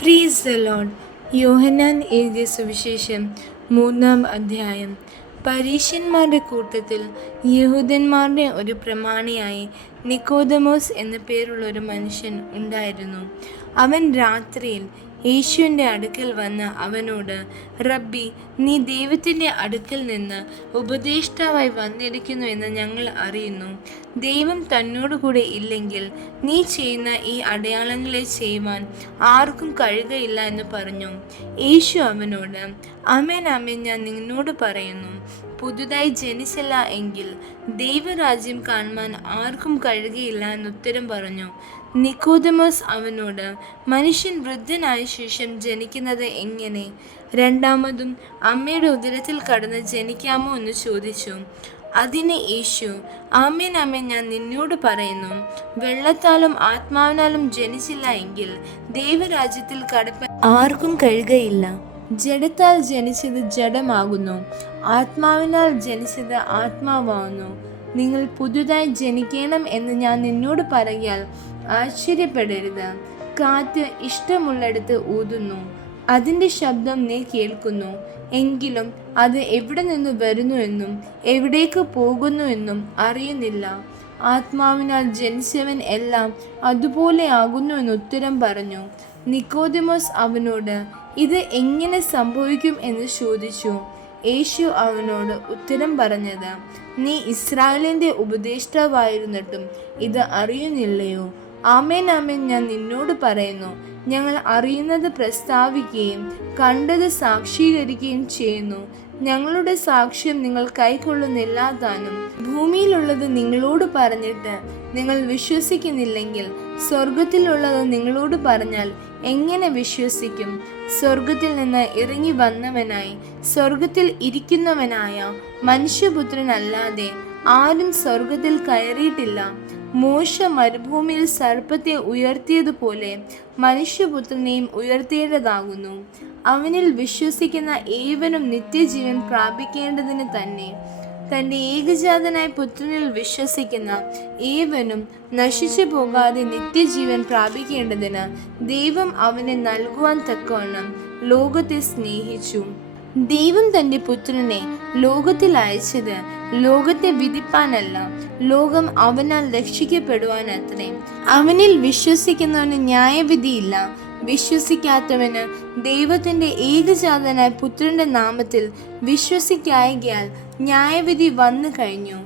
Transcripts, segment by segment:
പ്രീസ് the Lord. യോഹന്നാൻ എഴുതിയ സുവിശേഷം 3-ാം അധ്യായം. പരീശന്മാരുടെ കൂട്ടത്തിൽ യഹൂദന്മാരുടെ ഒരു പ്രമാണിയായി നിക്കോദമോസ് എന്നു പേരുള്ള ഒരു മനുഷ്യൻ ഉണ്ടായിരുന്നു. അവൻ രാത്രിയിൽ യേശുവിൻ്റെ അടുക്കൽ വന്ന് അവനോട്, റബ്ബി, നീ ദൈവത്തിൻ്റെ അടുക്കൽ നിന്ന് ഉപദേഷ്ടാവായി വന്നിരിക്കുന്നു എന്ന് ഞങ്ങൾ അറിയുന്നു. ദൈവം തന്നോടുകൂടെ ഇല്ലെങ്കിൽ നീ ചെയ്യുന്ന ഈ അടയാളങ്ങളെ ചെയ്യുവാൻ ആർക്കും കഴിയുകയില്ല എന്ന് പറഞ്ഞു. യേശു അവനോട്, ആമേൻ ആമേൻ, ഞാൻ നിന്നോട് പറയുന്നു, പുതുതായി ജനിച്ചില്ല എങ്കിൽ ദൈവരാജ്യം കാണുവാൻ ആർക്കും കഴിയുകയില്ല എന്നുത്തരം പറഞ്ഞു. നിക്കോദമോസ് അവനോട്, മനുഷ്യൻ വൃദ്ധനായ ശേഷം ജനിക്കുന്നത് എങ്ങനെ? രണ്ടാമതും അമ്മയുടെ ഉദരത്തിൽ കടന്ന് ജനിക്കാമോ എന്ന് ചോദിച്ചു. അതിന് യേശു, ആമേൻ ആമേൻ, ഞാൻ നിന്നോട് പറയുന്നു, വെള്ളത്താലും ആത്മാവിനാലും ജനിച്ചില്ല എങ്കിൽ ദൈവരാജ്യത്തിൽ കടപ്പാൻ ആർക്കും കഴിയുകയില്ല. ജഡത്താൽ ജനിച്ചത് ജഡമാകുന്നു, ആത്മാവിനാൽ ജനിച്ചത് ആത്മാവാകുന്നു. നിങ്ങൾ പുതുതായി ജനിക്കണം എന്ന് ഞാൻ നിന്നോട് പറയാൽ ആശ്ചര്യപ്പെടരുത്. കാറ്റ് ഇഷ്ടമുള്ളിടത്ത് ഊതുന്നു, അതിൻ്റെ ശബ്ദം നീ കേൾക്കുന്നു, എങ്കിലും അത് എവിടെ നിന്ന് വരുന്നു എന്നും എവിടേക്ക് പോകുന്നു എന്നും അറിയുന്നില്ല. ആത്മാവിനാൽ ജനിച്ചവൻ എല്ലാം അതുപോലെ ആകുന്നു എന്ന് ഉത്തരം പറഞ്ഞു. നിക്കോദമോസ് അവനോട്, ഇത് എങ്ങനെ സംഭവിക്കും എന്ന് ചോദിച്ചു. യേശു അവനോട് ഉത്തരം പറഞ്ഞത്, നീ ഇസ്രായേലിൻ്റെ ഉപദേഷ്ടാവായിരുന്നിട്ടും ഇത് അറിയുന്നില്ലയോ? ആമേൻ ആമേൻ, ഞാൻ നിന്നോട് പറയുന്നു, ഞങ്ങൾ അറിയുന്നത് പ്രസ്താവിക്കുകയും കണ്ടത് സാക്ഷീകരിക്കുകയും ചെയ്യുന്നു. ഞങ്ങളുടെ സാക്ഷ്യം നിങ്ങൾ കൈക്കൊള്ളുന്നില്ല താനും. ഭൂമിയിലുള്ളത് നിങ്ങളോട് പറഞ്ഞിട്ട് നിങ്ങൾ വിശ്വസിക്കുന്നില്ലെങ്കിൽ സ്വർഗത്തിലുള്ളത് നിങ്ങളോട് പറഞ്ഞാൽ എങ്ങനെ വിശ്വസിക്കും? സ്വർഗത്തിൽ നിന്ന് ഇറങ്ങി വന്നവനായി സ്വർഗത്തിൽ ഇരിക്കുന്നവനായ മനുഷ്യപുത്രനല്ലാതെ ആരും സ്വർഗത്തിൽ കയറിയിട്ടില്ല. മോശ മരുഭൂമിയിൽ സർപ്പത്തെ ഉയർത്തിയതുപോലെ മനുഷ്യപുത്രനെയും ഉയർത്തേണ്ടതാകുന്നു. അവനിൽ വിശ്വസിക്കുന്ന ഏവനും നിത്യജീവൻ പ്രാപിക്കേണ്ടതിന് തന്നെ. തൻ്റെ ഏകജാതനായ പുത്രനിൽ വിശ്വസിക്കുന്ന ഏവനും നശിച്ചു പോകാതെ നിത്യജീവൻ പ്രാപിക്കേണ്ടതിന് ദൈവം അവനെ നൽകുവാൻ തക്കവണ്ണം ലോകത്തെ സ്നേഹിച്ചു. ദൈവം തൻ്റെ പുത്രനെ ലോകത്തിൽ അയച്ചത് ലോകത്തെ വിധിപ്പാനല്ല, ലോകം അവനാൽ രക്ഷിക്കപ്പെടുവാനത്രേ. അവനിൽ വിശ്വസിക്കുന്നവന് ന്യായവിധിയില്ല. വിശ്വസിക്കാത്തവന് ദൈവത്തിൻ്റെ ഏകജാതനായ പുത്രൻ്റെ നാമത്തിൽ വിശ്വസിക്കായകയാൽ ന്യായവിധി വന്നു കഴിഞ്ഞു.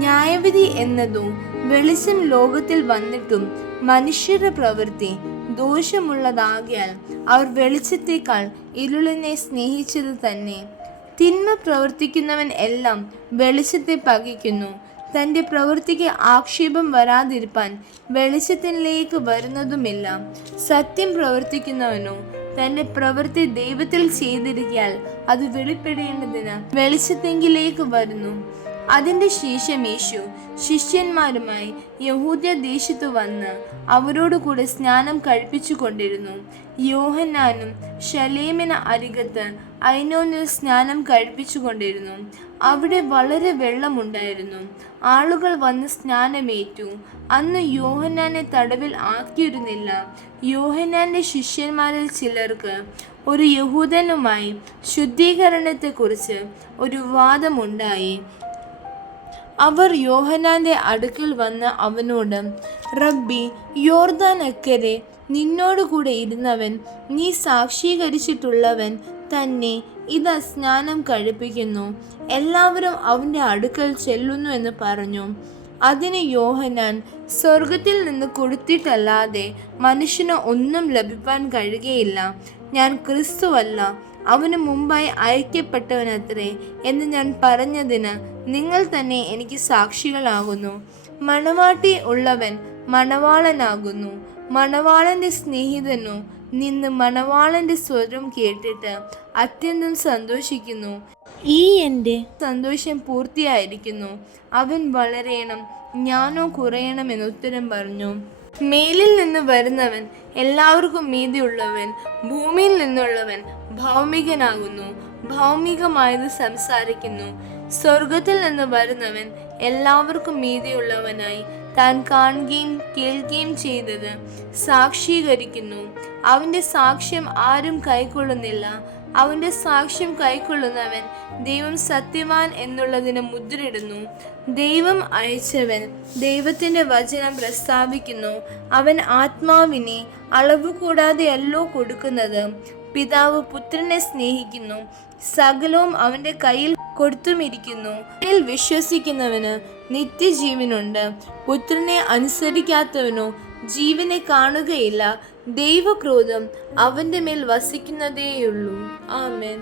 ന്യായവിധി എന്നതോ വെളിച്ചം ലോകത്തിൽ വന്നിട്ടും മനുഷ്യരുടെ പ്രവൃത്തി ദോഷമുള്ളതാകിയാൽ അവർ വെളിച്ചത്തേക്കാൾ ഇരുളിനെ സ്നേഹിച്ചത് തന്നെ. തിന്മ പ്രവർത്തിക്കുന്നവൻ എല്ലാം വെളിച്ചത്തെ പകയ്ക്കുന്നു, തൻ്റെ പ്രവൃത്തിക്ക് ആക്ഷേപം വരാതിരിപ്പാൻ വെളിച്ചത്തിലേക്ക് വരുന്നതുമില്ല. സത്യം പ്രവർത്തിക്കുന്നവനോ തൻ്റെ പ്രവൃത്തി ദൈവത്തിൽ ചെയ്തിരിക്കാൽ അത് വെളിപ്പെടേണ്ടതിന് വെളിച്ചത്തെങ്കിലേക്ക് വരുന്നു. അതിൻ്റെ ശേഷം യേശു ശിഷ്യന്മാരുമായി യഹൂദ്യ ദേശത്തു വന്ന് അവരോട് കൂടെ സ്നാനം കഴിപ്പിച്ചു കൊണ്ടിരുന്നു. യോഹന്നാനും ശലേമിന് അരികത്ത് ഐനോനിൽ സ്നാനം കഴിപ്പിച്ചു കൊണ്ടിരുന്നു. അവിടെ വളരെ വെള്ളമുണ്ടായിരുന്നു. ആളുകൾ വന്ന് സ്നാനമേറ്റു. അന്ന് യോഹന്നാനെ തടവിൽ ആക്കിയിരുന്നില്ല. യോഹന്നാന്റെ ശിഷ്യന്മാരിൽ ചിലർക്ക് ഒരു യഹൂദനുമായി ശുദ്ധീകരണത്തെക്കുറിച്ച് ഒരു വാദമുണ്ടായി. അവർ യോഹന്നാന്റെ അടുക്കൽ വന്ന് അവനോട്, റബ്ബി, യോർദാൻ അക്കരെ നിന്നോട് കൂടെ ഇരുന്നവൻ, നീ സാക്ഷീകരിച്ചിട്ടുള്ളവൻ തന്നെ ഇതാ സ്നാനം കഴിപ്പിക്കുന്നു, എല്ലാവരും അവൻ്റെ അടുക്കൽ ചെല്ലുന്നു എന്ന് പറഞ്ഞു. അതിന് യോഹന്നാൻ, സ്വർഗത്തിൽ നിന്ന് കൊടുത്തിട്ടല്ലാതെ മനുഷ്യന് ഒന്നും ലഭിപ്പാൻ കഴിയുകയില്ല. ഞാൻ ക്രിസ്തുവല്ല, അവന് മുമ്പായി അയക്കപ്പെട്ടവനത്രേ എന്ന് ഞാൻ പറഞ്ഞതിന് നിങ്ങൾ തന്നെ എനിക്ക് സാക്ഷികളാകുന്നു. മണവാട്ടി ഉള്ളവൻ മണവാളനാകുന്നു. മണവാളന്റെ സ്നേഹിതനോ നിന്ന് മണവാളന്റെ സ്വരം കേട്ടിട്ട് അത്യന്തം സന്തോഷിക്കുന്നു. ഈ എൻ്റെ സന്തോഷം പൂർത്തിയായിരിക്കുന്നു. അവൻ വളരേണം, ഞാനോ കുറയണം എന്ന് ഉത്തരം പറഞ്ഞു. മേലിൽ നിന്ന് വരുന്നവൻ എല്ലാവർക്കും മീതിയുള്ളവൻ, ഭൂമിയിൽ നിന്നുള്ളവൻ ഭൗമികനാകുന്നു, ഭൗമികമായത് സംസാരിക്കുന്നു. സ്വർഗത്തിൽ നിന്ന് വരുന്നവൻ എല്ലാവർക്കും മീതിയുള്ളവനായി താൻ കാണുകയും കേൾക്കുകയും ചെയ്തത് സാക്ഷീകരിക്കുന്നു. അവൻ്റെ സാക്ഷ്യം ആരും കൈക്കൊള്ളുന്നില്ല. അവൻ്റെ സാക്ഷ്യം കൈക്കൊള്ളുന്നവൻ ദൈവം സത്യവാൻ എന്നുള്ളതിന് മുദ്രയിടുന്നു. ദൈവം അയച്ചവൻ ദൈവത്തിൻ്റെ വചനം പ്രസ്താവിക്കുന്നു. അവൻ ആത്മാവിനെ അളവ് കൂടാതെയല്ലോ കൊടുക്കുന്നത്. പിതാവ് പുത്രനെ സ്നേഹിക്കുന്നു, സകലവും അവൻ്റെ കയ്യിൽ കൊടുത്തുമിരിക്കുന്നു. ഇതിൽ വിശ്വസിക്കുന്നവന് നിത്യജീവനുണ്ട്. പുത്രനെ അനുസരിക്കാത്തവനോ ജീവനെ കാണുകയില്ല, ദൈവക്രോധം അവൻ്റെ മേൽ വസിക്കുന്നതേയുള്ളൂ. ആമേൻ.